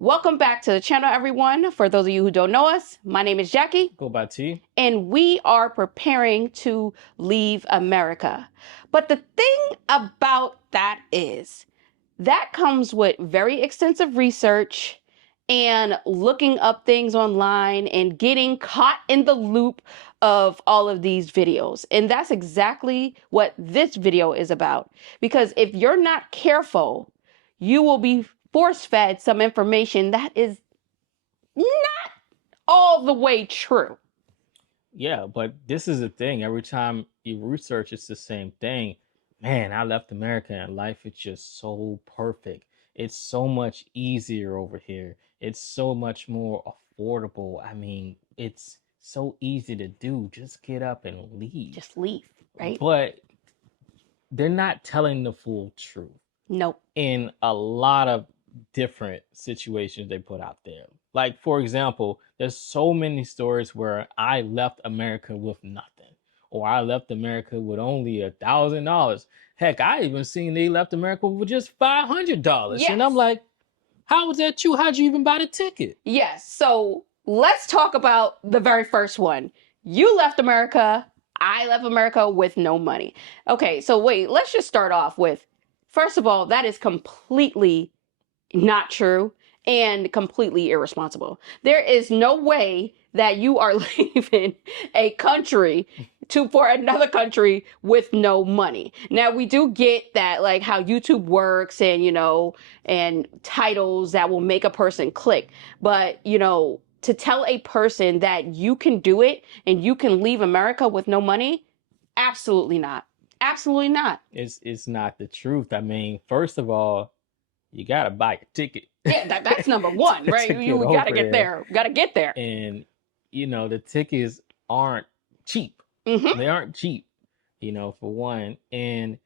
Welcome back to the channel, everyone. For those of you who don't know us, my name is Jackie. Go by T. And we are preparing to leave America. But the thing about that is, that comes with very extensive research and looking up things online and getting caught in the loop of all of these videos. And that's exactly what this video is about. Because if you're not careful, you will be force-fed some information that is not all the way true. Yeah, but this is the thing. Every time you research, it's the same thing. Man, I left America and life is just so perfect. It's so much easier over here. It's so much more affordable. I mean, it's so easy to do. Just get up and leave. Just leave, right? But they're not telling the full truth. Nope. In a lot of different situations they put out there. Like, for example, there's so many stories where I left America with nothing, or I left America with only $1,000. Heck, I even seen they left America with just $500. Yes. And I'm like, how was that true? How'd you even buy the ticket? Yes. So let's talk about the very first one. You left America. I left America with no money. Okay, so wait, let's just start off with, first of all, that is completely not true and completely irresponsible. There is no way that you are leaving a country for another country with no money. Now, we do get that, like how YouTube works and, and titles that will make a person click. But, to tell a person that you can do it and you can leave America with no money, absolutely not. Absolutely not. It's not the truth. I mean, first of all, you gotta buy a ticket. Yeah, that's number one, right? You gotta get there. Gotta get there. And the tickets aren't cheap. Mm-hmm. They aren't cheap, for one. And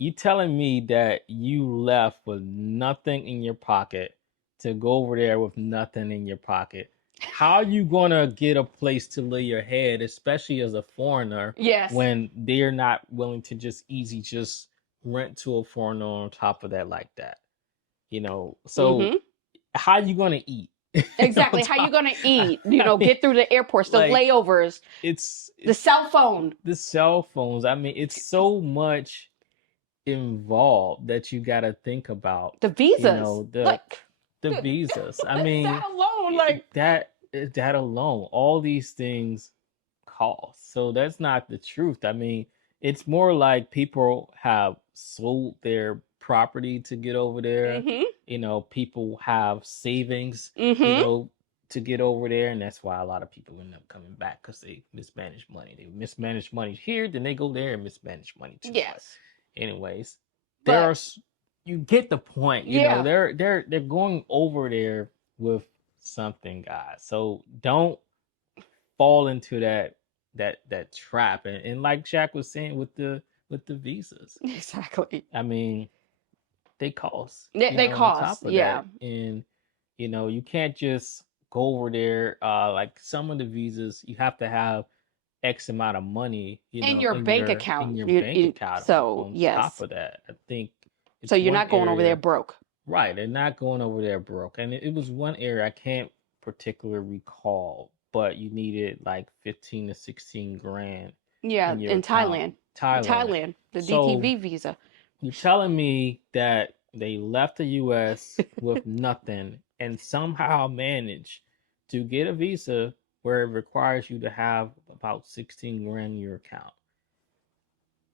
you telling me that you left with nothing in your pocket to go over there with nothing in your pocket. How are you gonna get a place to lay your head, especially as a foreigner? Yes. When they're not willing to just rent to a foreigner on top of that like that. So how are you gonna eat? Exactly. How you gonna eat? Get through the airports, the layovers. It's the cell phone. The cell phones. I mean, it's so much involved that you gotta think about. The visas. The visas. I mean, that alone, that alone, all these things cost. So that's not the truth. I mean, it's more like people have sold their property to get over there. Mm-hmm. People have savings, mm-hmm. To get over there, and that's why a lot of people end up coming back, because they mismanage money. They mismanage money here, then they go there and mismanage money too. Yes. Anyways, you get the point. They're going over there with something, guys. So don't fall into that trap. And like Jack was saying with the visas. Exactly. I mean, they cost. They cost. Yeah. That. And you can't just go over there. Like some of the visas, you have to have X amount of money, in your bank account. In your bank account. So yes. On top of that, I think. So you're not going over there broke. Right, they're not going over there broke. And it was one area I can't particularly recall, but you needed like 15 to 16 grand. Yeah, in Thailand. Thailand, the DTV visa. You're telling me that they left the U.S. with nothing and somehow managed to get a visa where it requires you to have about 16 grand in your account.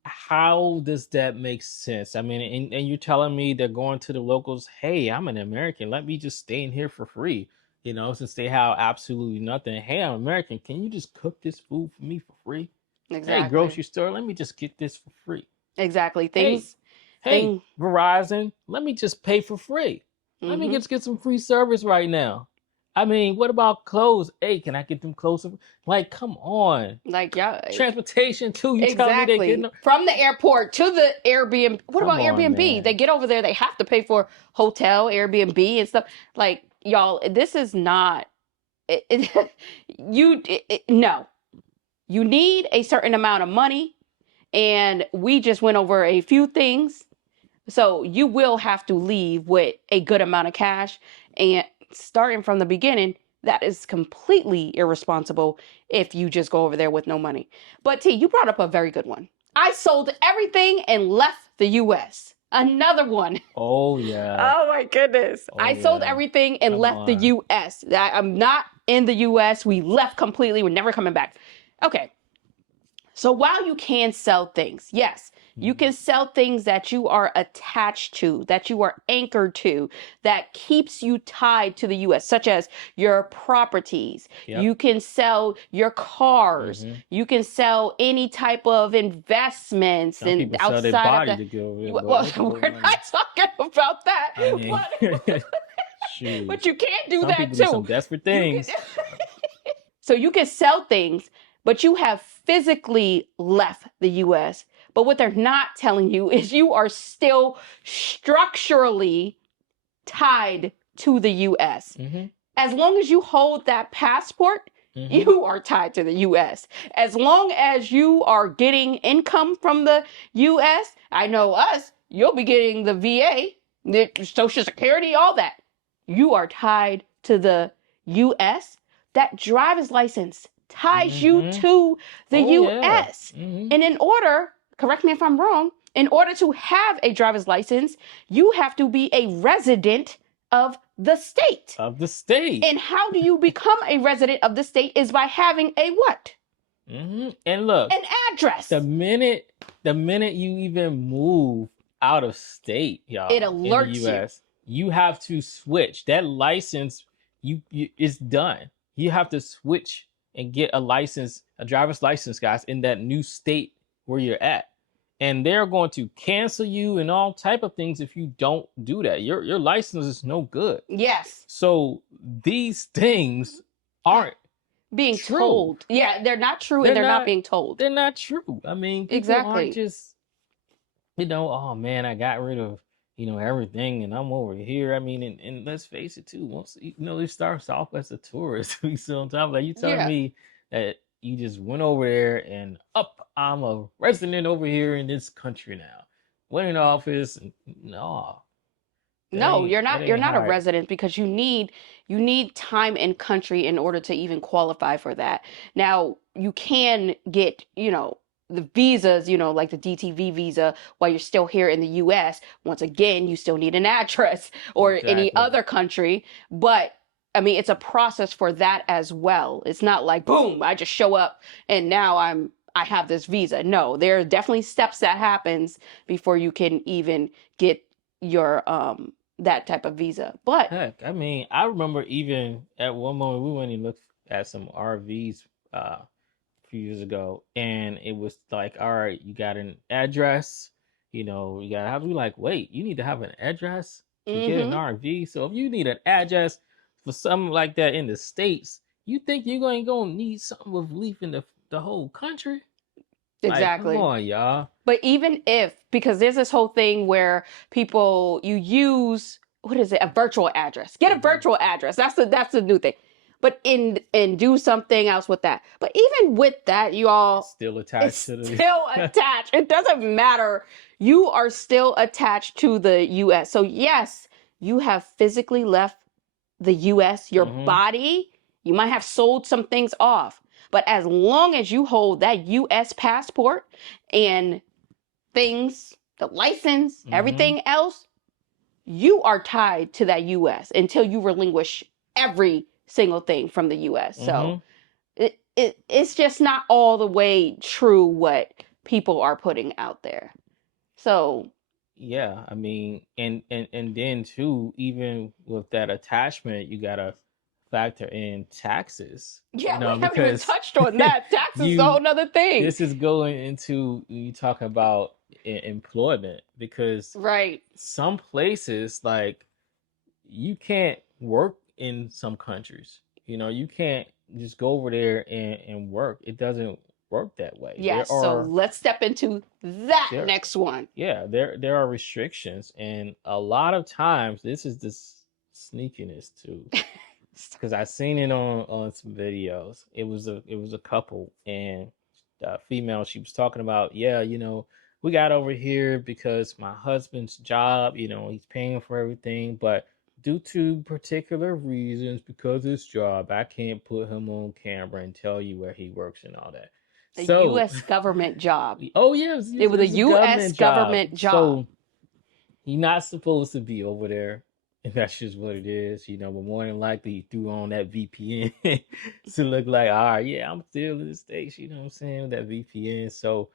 How does that make sense? I mean, and you're telling me they're going to the locals, hey, I'm an American, let me just stay in here for free, since they have absolutely nothing. Hey, I'm American, can you just cook this food for me for free? Exactly. Hey, grocery store, let me just get this for free. Exactly. Hey, Verizon, let me just pay for free. Let me just get some free service right now. I mean, what about clothes? Hey, can I get them clothes? Like, come on. Like, yeah. Transportation too. You exactly. Tell me they get from the airport to the Airbnb. What about Airbnb? Man. They get over there, they have to pay for hotel, Airbnb and stuff. Like, y'all, this is not. No. You need a certain amount of money, and we just went over a few things. So you will have to leave with a good amount of cash. And starting from the beginning, that is completely irresponsible if you just go over there with no money. But T, you brought up a very good one. I sold everything and left the US. Another one. Oh yeah. Oh my goodness. Oh I sold yeah. everything and Come left the on. US. I'm not in the US. We left completely. We're never coming back. Okay. So while you can sell things, yes, you can sell things that you are attached to, that you are anchored to, that keeps you tied to the US, such as your properties. Yep. You can sell your cars. hmm You can sell any type of investments Some and people sell their outside of body the to go over there, but well, look at the we're money. not talking about that, I mean, but shoot. but you can't do Some that people do some too. desperate You can things. so you can sell things, but you have physically left the US. But what they're not telling you is you are still structurally tied to the US. hmm As long as you hold that passport, hmm you are tied to the US. As long as you are getting income from the US, I know us, you'll be getting the VA, the Social Security, all that. You are tied to the US. That driver's license ties you hmm to the Oh yeah. US. hmm And in order, correct me if I'm wrong, in order to have a driver's license, you have to be a resident of the state. Of the state. And how do you become a resident of the state is by having a what? And look, An address. the minute you even move out of state, It y'all, in the alerts you. US, you have to switch. That license, you it's done. You have to switch and get a license, a driver's license, guys, in that new state where you're at. And they're going to cancel you and all type of things if you don't do that. Your license is no good. Yes. So these things aren't Being true. told. Yeah, they're not true and they're not being told. They're not true. I mean, people aren't Exactly. just, oh man, I got rid of, everything and I'm over here. I mean, and let's face it too, once it starts off as a tourist. We still on top of that. You telling Yeah. me that you just went over there and I'm a resident over here in this country now. Went in office and no. No, you're That not ain't a how resident because you need time and country in order to even qualify for that. Now, you can get, the visas, like the DTV visa while you're still here in the US. Once again, you still need an address or any exactly. other country, but I mean, it's a process for that as well. It's not like boom, I just show up and now I have this visa. No, there are definitely steps that happens before you can even get your that type of visa. But Heck, I mean, I remember even at one moment we went and looked at some RVs a few years ago, and it was like, all right, you got an address, you gotta have to be like, wait, you need to have an address to get an mm-hmm, RV. So if you need an address for something like that in the States, you think you're gonna need something with leaving the whole country? Like, come exactly. on, y'all. But even if, because there's this whole thing where you use, what is it, a virtual address. Get a Mhm. virtual address. That's the new thing. But and do something else with that. But even with that, you all, Still it's attached to the. still attached. It doesn't matter. You are still attached to the US. So yes, you have physically left the US, your hmm body, you might have sold some things off. But as long as you hold that US passport and things, the license, hmm everything else, you are tied to that US until you relinquish every single thing from the US. So hmm it's just not all the way true what people are putting out there. So Yeah, I mean, and then too, even with that attachment, you gotta factor in taxes, yeah, we haven't even because touched on that. Taxes is a you whole nother thing. this is going into you talk about employment, because Right. some places like you can't work in some countries. You can't just go over there and work. It doesn't work that way. There Yes. So are let's step into that there next one. yeah, there are restrictions, and a lot of times this is this sneakiness too, because I seen it on some videos. It was a couple, and the female, she was talking about, yeah, we got over here because my husband's job, he's paying for everything, but due to particular reasons, because his job, I can't put him on camera and tell you where he works and all that. A So, U.S. government job. oh yes, It was a it's a U.S. government job. government job. So he's not supposed to be over there. And that's just what it is, but more than likely he threw on that VPN to look like, all right, yeah, I'm still in the States, you know what I'm saying? That VPN. So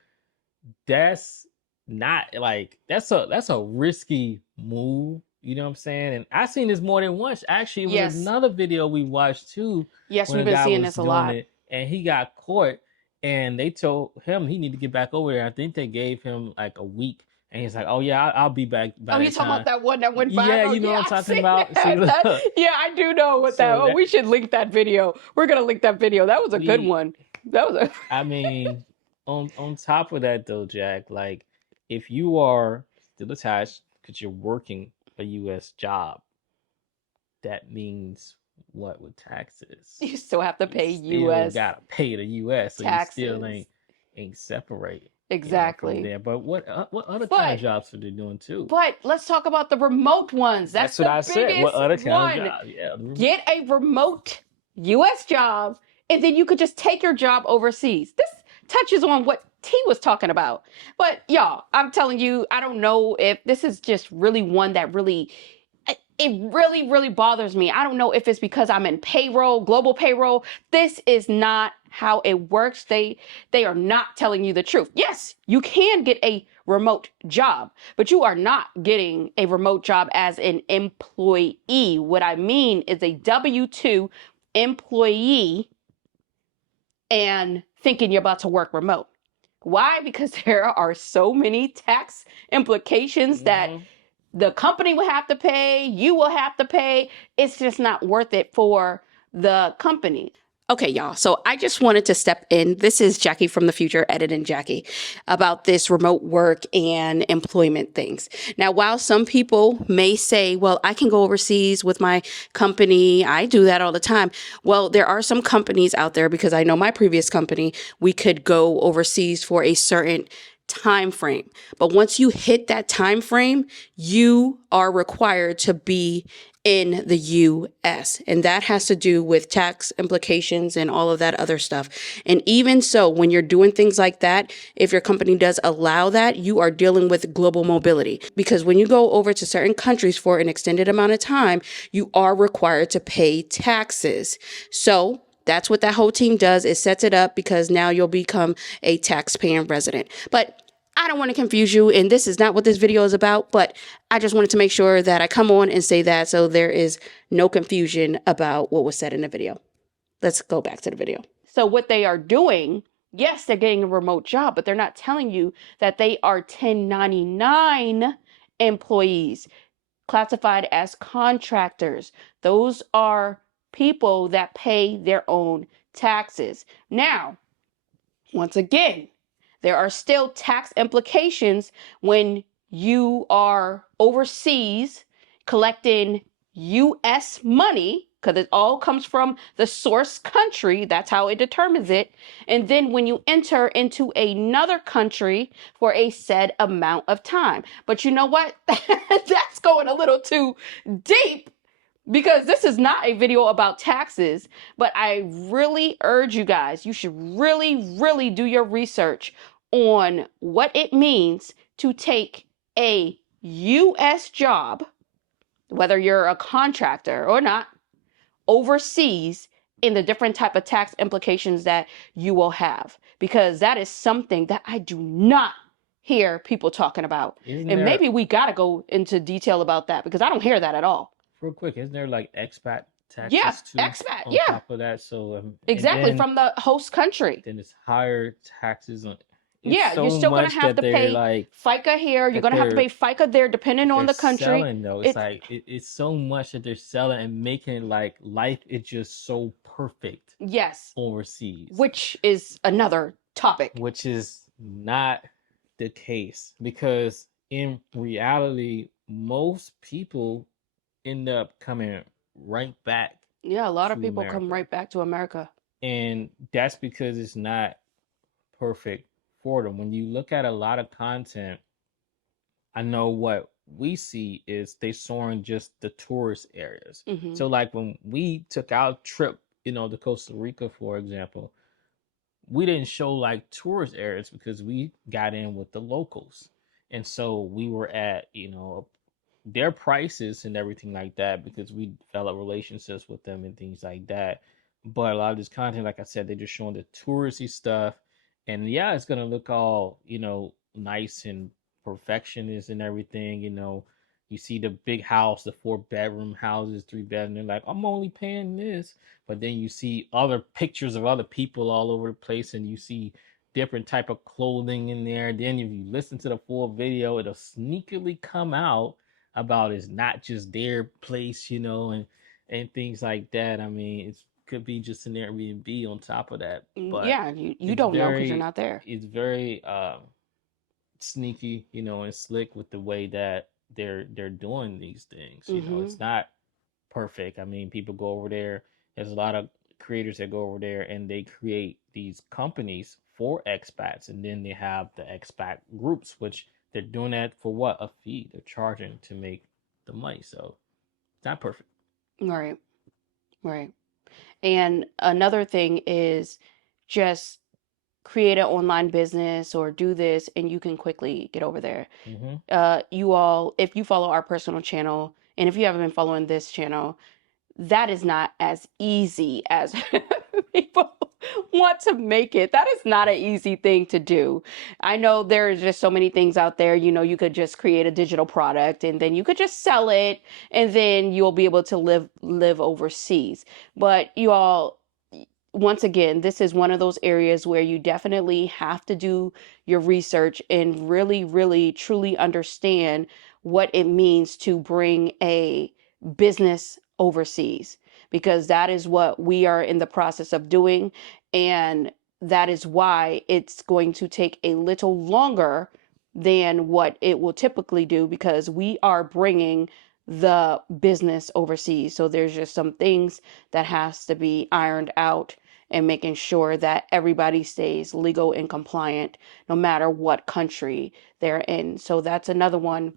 that's not like that's a risky move, you know what I'm saying? And I seen this more than once. Actually, it was Yes. another video we watched too Yes, when we've a been guy seeing was this a doing lot. it and he got caught and they told him he need to get back over there. I think they gave him like a week and he's like, "Oh yeah, I'll be back Oh, by you that talking about time." that one that went Yeah, viral? you know Yeah, what I'm I've talking seen about. See, that. look. Yeah, I do know what that. So Oh, that we should link that video. We're gonna link that video. That was a good we one. That was a. I mean, on top of that though, Jack, like if you are still attached because you're working a U.S. job, that means what with taxes? You still have to You pay still U.S. gotta pay the U.S. So you still taxes. ain't separated, from Exactly. there. But what other kind of But jobs are they doing too? let's talk about the remote ones. That's That's what the I said. What biggest other kind of one. job? Yeah, the remote. Get a remote US job and then you could just take your job overseas. This touches on what T was talking about. But y'all, I'm telling you, I don't know if this is just really one that really it really, really bothers me. I don't know if it's because I'm in payroll, global payroll. This is not how it works. They are not telling you the truth. Yes, you can get a remote job, but you are not getting a remote job as an employee. What I mean is a W-2 employee and thinking you're about to work remote. Why? Because there are so many tax implications that Mm-hmm. the company will have to pay, you will have to pay. It's just not worth it for the company. Okay, y'all. So I just wanted to step in. This is Jackie from the future, editing Jackie, about this remote work and employment things. Now, while some people may say, well, I can go overseas with my company, I do that all the time. Well, there are some companies out there, because I know my previous company, we could go overseas for a certain time frame. But once you hit that time frame, you are required to be in the US. And that has to do with tax implications and all of that other stuff. And even so, when you're doing things like that, if your company does allow that, you are dealing with global mobility. Because when you go over to certain countries for an extended amount of time, you are required to pay taxes. So that's what that whole team does, is sets it up because now you'll become a tax-paying resident. But I don't want to confuse you, and this is not what this video is about, but I just wanted to make sure that I come on and say that so there is no confusion about what was said in the video. Let's go back to the video. So what they are doing, yes, they're getting a remote job, but they're not telling you that they are 1099 employees, classified as contractors. Those are people that pay their own taxes. Now, once again, there are still tax implications when you are overseas collecting US money, because it all comes from the source country. That's how it determines it. And then when you enter into another country for a said amount of time. But you know what? That's going a little too deep, because this is not a video about taxes, but I really urge you guys, you should really, really do your research on what it means to take a US job, whether you're a contractor or not, overseas, in the different type of tax implications that you will have, because that is something that I do not hear people talking about. Isn't And there maybe we got to go into detail about that, because I don't hear that at all. real quick? Isn't there like expat Yeah, taxes too expat. on Yeah, top of that? So and exactly. From the host country. then it's higher taxes on. It's Yeah, you're so still gonna much have that to they're pay like FICA here. You're that gonna have to they're pay FICA there, depending that on they're the country. selling though. It's It's like it's so much that they're selling and making like life is just so perfect yes, overseas, which is another topic. which is not the case because in reality, most people end up coming right back Yeah, a lot of to people come America. right back to America. And that's because it's not perfect for them. When you look at a lot of content, I know what we see is they soaring just the tourist areas. Mm-hmm. So like when we took our trip, to Costa Rica, for example, we didn't show like tourist areas because we got in with the locals. And so we were at, their prices and everything like that because we develop relationships with them and things like that. But a lot of this content, like I said, they're just showing the touristy stuff. And yeah, it's gonna look all, nice and perfectionist and everything, You see the big house, the 4 bedroom houses, 3 bedroom, they're like, I'm only paying this. But then you see other pictures of other people all over the place and you see different type of clothing in there. Then if you listen to the full video, it'll sneakily come out about it's not just their place, and things like that. I mean, it could be just an Airbnb on top of that, but Yeah, you it's don't know because you're very not there. it's very sneaky, and slick with the way that they're doing these things. Mm-hmm. It's not perfect. I mean, people go over there. There's a lot of creators that go over there and they create these companies for expats, and then they have the expat groups, which they're doing that for what? A fee. They're charging to make the money. So it's not perfect. Right, right. And another thing is just create an online business or do this and you can quickly get over there. Mm-hmm. You all, if you follow our personal channel, and if you haven't been following this channel, that is not as easy as people want to make it. That is not an easy thing to do. I know there is just so many things out there. You could just create a digital product and then you could just sell it and then you'll be able to live overseas. But you all, once again, this is one of those areas where you definitely have to do your research and really, really, truly understand what it means to bring a business overseas, because that is what we are in the process of doing. And that is why it's going to take a little longer than what it will typically do, because we are bringing the business overseas. So there's just some things that has to be ironed out and making sure that everybody stays legal and compliant no matter what country they're in. So that's another one.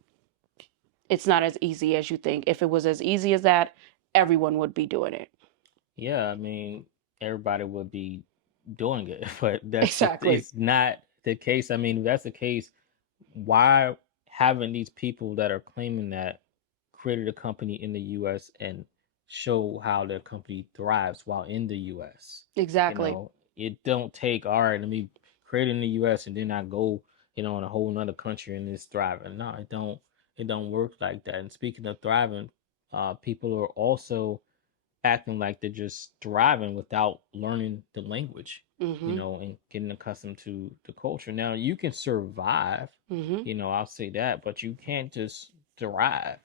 It's not as easy as you think. If it was as easy as that, everyone would be doing it. Yeah, I mean, everybody would be doing it, but Exactly. it's not the case. I mean, if that's the case, why haven't these people that are claiming that created a company in the US and show how their company thrives while in the US? Exactly. It don't take, all right, let me create in the US and then I go, in a whole nother country and it's thriving. No, it don't work like that. And speaking of thriving, people are also acting like they're just thriving without learning the language, Mhm. and getting accustomed to the culture. Now, you can survive, Mhm. I'll say that, but you can't just thrive.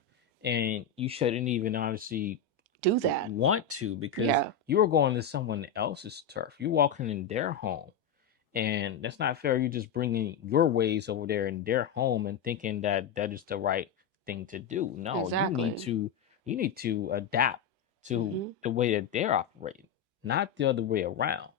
And you shouldn't even honestly Do that. want to, because Yeah. you are going to someone else's turf. You're walking in their home. And that's not fair. You're just bringing your ways over there in their home and thinking that that is the right thing to do. No, you need Exactly. to adapt to Mhm. the way that they're operating, not the other way around.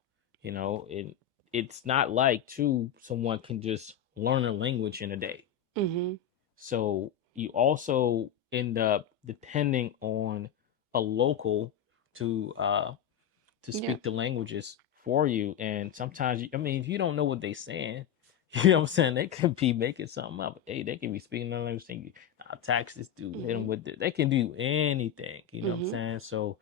It's not like too someone can just learn a language in a day. Mhm. So you also end up depending on a local to Yeah. speak the languages for you. And sometimes, I mean, if you don't know what they're saying, you know what I'm saying? They could be making something up. Hey, they can be speaking the language saying, I'll tax this dude, hit him Mhm. with this. They can do anything, you know what I'm Mhm. saying? So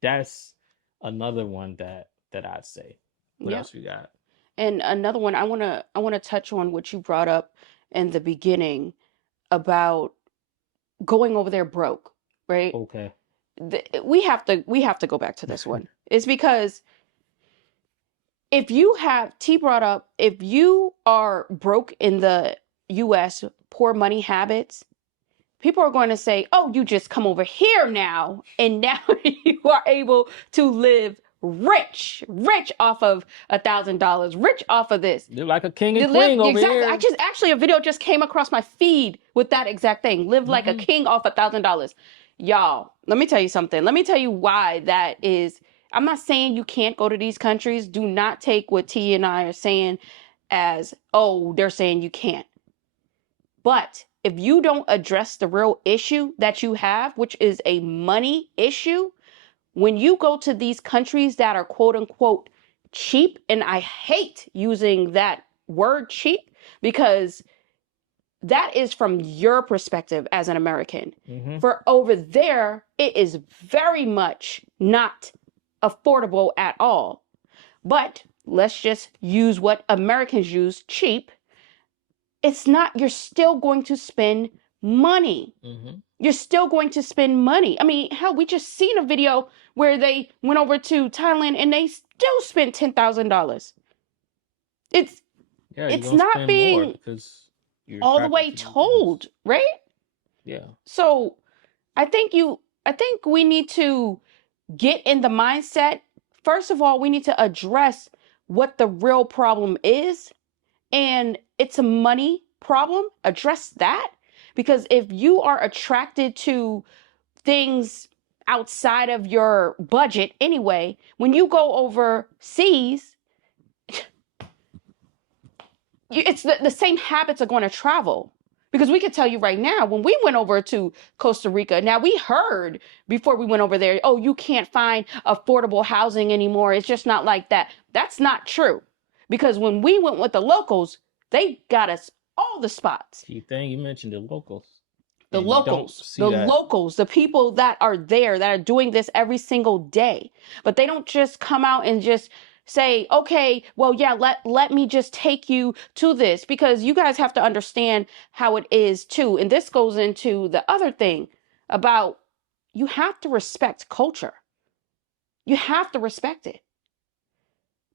that's another one that I'd say. What Yeah. else we got? And another one I want to touch on what you brought up in the beginning about going over there broke, right? Okay. We have to go back to this one. It's because if you have T brought up, if you are broke in the US, poor money habits, people are going to say, oh, you just come over here now. And now you are able to live rich off of $1,000, rich off of this. They're like a king and You live queen over exactly. I here. just actually a video just came across my feed with that exact thing. Live like a Hmm. king off $1,000. Y'all, let me tell you something. Let me tell you why that is. I'm not saying you can't go to these countries. Do not take what T and I are saying as, oh, they're saying you can't. But if you don't address the real issue that you have, which is a money issue, when you go to these countries that are quote unquote cheap, and I hate using that word cheap because that is from your perspective as an American. Mm-hmm. For over there, it is very much not affordable at all. But let's just use what Americans use, cheap. It's not, you're still going to spend money. Mm-hmm. You're still going to spend money. I mean, hell, we just seen a video where they went over to Thailand and they still spent $10,000. It's Yeah, you're it's gonna not spend more being because you're all the attracted way to new things. told, right? Yeah. So I think we need to get in the mindset. First of all, we need to address what the real problem is, and it's a money problem. Address that, because if you are attracted to things outside of your budget anyway, when you go overseas, it's the same habits are going to travel. Because we could tell you right now, when we went over to Costa Rica, now we heard before we went over there, oh, you can't find affordable housing anymore. It's just not like that. That's not true. Because when we went with the locals, they got us all the spots. Key thing, you mentioned the locals. The And you don't locals, see that. the people that are there, that are doing this every single day. But they don't just come out and just say, okay, well, yeah, let me just take you to this, because you guys have to understand how it is too. And this goes into the other thing about, you have to respect culture. You have to respect it,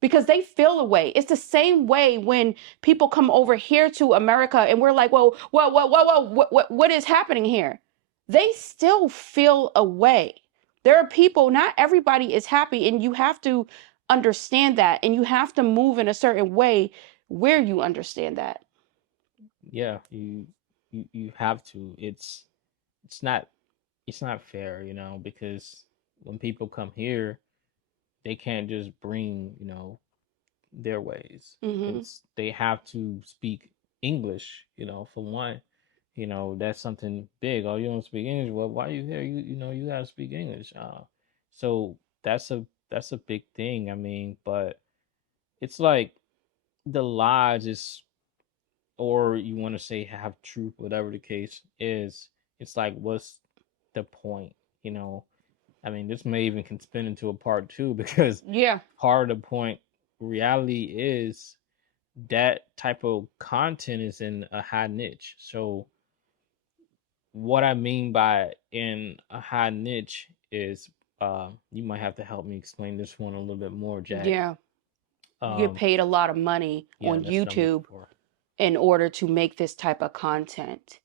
because they feel a way. It's the same way when people come over here to America and we're like, whoa, what is happening here? They still feel a way. There are people, not everybody is happy, and you have to understand that, and you have to move in a certain way where you understand that. Yeah, you have to. It's not it's not fair, because when people come here, they can't just bring, their ways. Mm-hmm. It's they have to speak English, for one. That's something big. Oh, you don't speak English. Well, why are you here? You gotta speak English. So that's a big thing. I mean, but it's like the lies is, or you want to say have truth, whatever the case is. It's like, what's the point? You know, I mean, this may even can spin into a part two because Yeah. part of the point, reality is that type of content is in a high niche. So what I mean by in a high niche is, you might have to help me explain this one a little bit more, Jack. Yeah. You get Um, paid a lot of money yeah, on that's what I'm looking YouTube for. in order to make this type of content,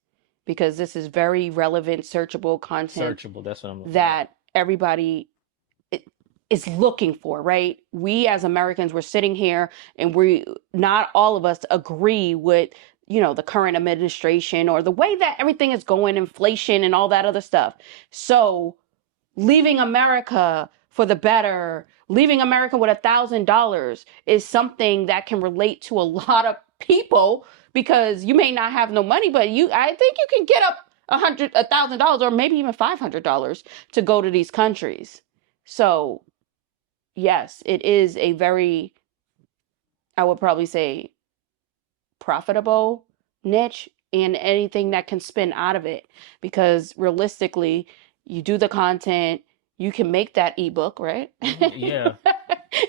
because this is very relevant, searchable content Searchable, that's what I'm looking for. that everybody is looking for, right? We as Americans, we're sitting here and we, not all of us agree with, the current administration or the way that everything is going, inflation and all that other stuff. So leaving America for the better, leaving America with $1,000 is something that can relate to a lot of people, because you may not have no money, but I think you can get up $1,000 or maybe even $500 to go to these countries. So yes, it is a very, I would probably say, profitable niche, and anything that can spin out of it, because realistically, you do the content, you can make that ebook, right? Yeah.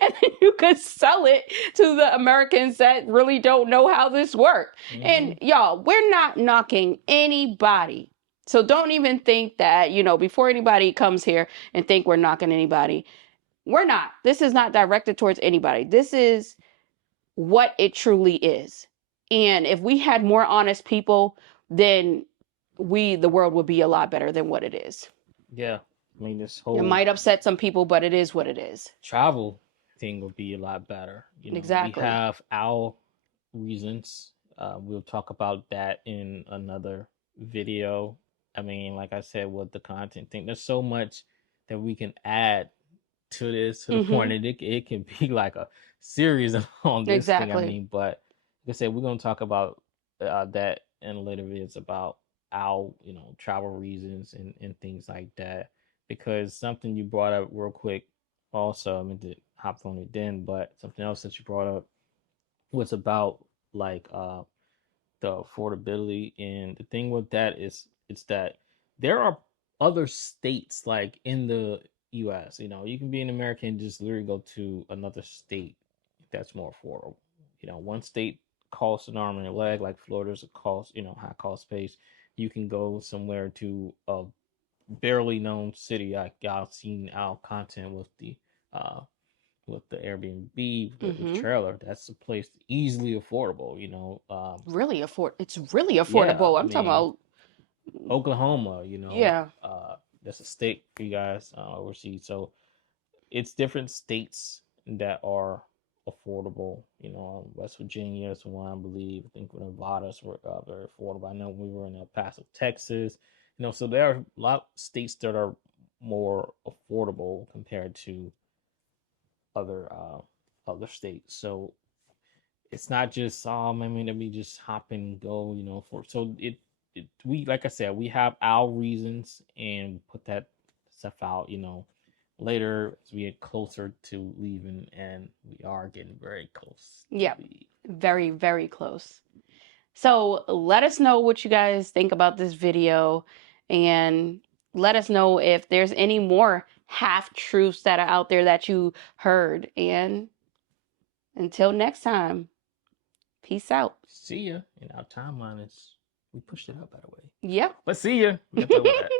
And then you could sell it to the Americans that really don't know how this works. And y'all, we're not knocking anybody. So don't even think that, before anybody comes here and think we're knocking anybody. We're not. This is not directed towards anybody. This is what it truly is. And if we had more honest people, then the world would be a lot better than what it is. Yeah. I mean, this It whole might upset some people, but it is what it is. travel thing would be a lot better. We Exactly. have our reasons. We'll talk about that in another video. I mean, like I said, with the content thing, there's so much that we can add to this, to the point that it can be like a series on this thing. I Exactly. mean, but like I said, we're gonna talk about that in later videos about our, travel reasons and things like that. Because something you brought up real quick, also, I mean, to hop on it then, but something else that you brought up was about like the affordability. And the thing with that is it's that there are other states like in the US. You can be an American and just literally go to another state that's more affordable. One state costs an arm and a leg, like Florida's a cost, high cost space. You can go somewhere to a barely known city. I've seen our content uh with the Airbnb, the Mm-hmm. trailer. That's a place easily affordable. It's really Yeah, affordable. I I'm talking mean, about, Oklahoma, yeah. that's a state for you guys overseas. So it's different states that are affordable. West Virginia is one, I believe. I think Nevada's were very affordable. I know we were in El Paso, Texas. So there are a lot of states that are more affordable compared to other states. So it's not just I mean, let me just hop and go, for so we, like I said, we have our reasons and put that stuff out, later as we get closer to leaving, and we are getting very close to Yeah, leave. very, very close. So let us know what you guys think about this video, and let us know if there's any more half truths that are out there that you heard. And until next time, peace out. See ya. And our timeline is, we pushed it up, by the way. Yep. But see ya. We got to talk about that.